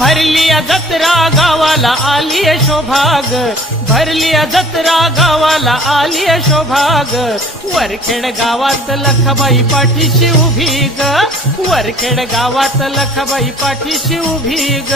भरली जत्रा गावाला आली शोभाग, भरली जत्रा गावाला आली शोभाग, वरखेड गावात लखबाई पाठीशी उभी ग, वरखेड गावात लखबाई पाठीशी उभी ग.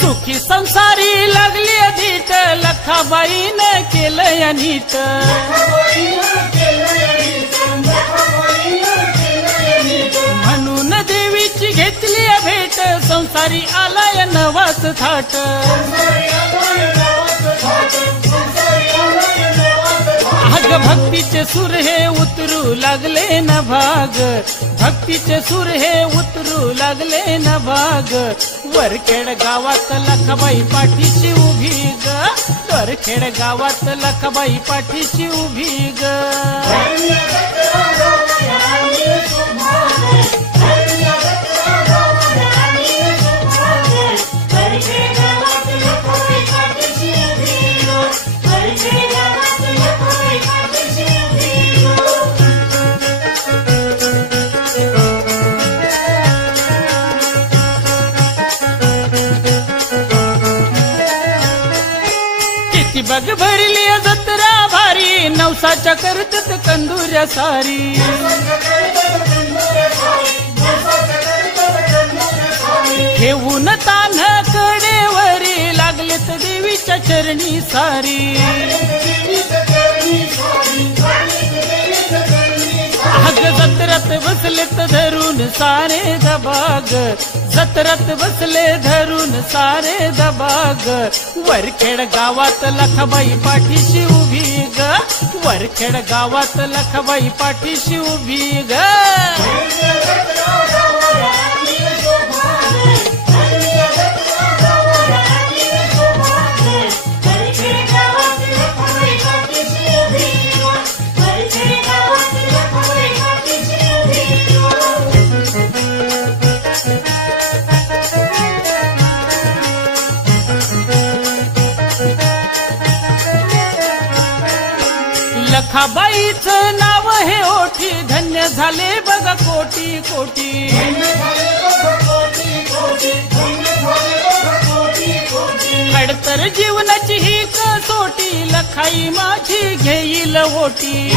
सुखी संसारी लागली धीट, लखाबाईने केलंय नीट. म्हणून देवीची घेतली भेट, संसारी आलाय नवाच थाट. अग भक्तीचे सूर हे उतरू लागले न भाग, भक्तीचे सूर हे उतरू लागले न भाग, वरखेड गावात लखबाई पाठीशी उभी ग, वरखेड गावात लखबाई पाठीशी उभी ग. बग भरली जत्रा भारी, नवसाच्या करतात कंदुऱ्या सारी. घेऊन तान कडेवरी लागलेत देवीच्या चरणी सारी. अग जत्रात बसलेत धरून सारे दबाग, जत्रात बसले धरून सारे दबाग, वरखेड गावात लखबाई पाठीशी उभी ग, वरखेड गावात लखबाई पाठीशी उभी ग. लखाबाईचं नाव हे ओठी, धन्य झाले बघा कोटी कोटी. खडतर जीवनाची ही कसोटी, लखाई माझी घेईल ओटी.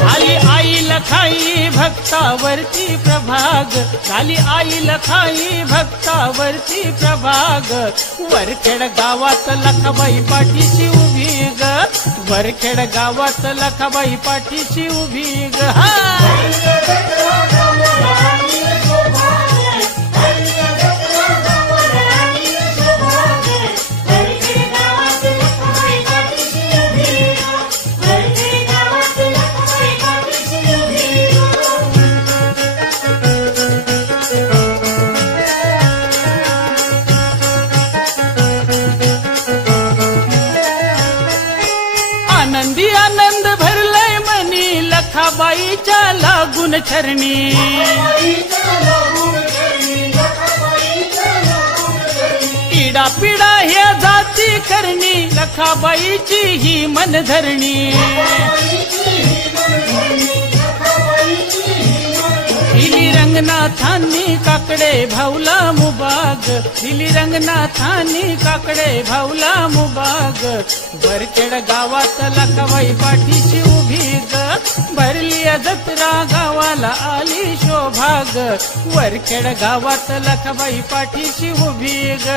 झाली आई लखाई भक्तावरती प्रभाग, झाली आई लखाई भक्तावरती प्रभाग, वरखेड गावात लखबाई पाठीशी उभी ग, वरखेड गावात लखबाई पाठीशी उभी ग. आनंदी आनंद भरलय मनी, लखाबाईच्या लागून चरणी. पीडा पीडा ह्या जाती करणी, लखाबाईची ही मनधरणी. दिली रंगनाथांनी काकडे भाऊला मुबाग, दिली रंगनाथांनी काकडे भाऊला मुबाग, वरखेड गावात लखबाई पाठीशी उभी ग, भरली जत्रा गावाला आली शोभाग, वरखेड गावात लखबाई पाठीशी उभी ग.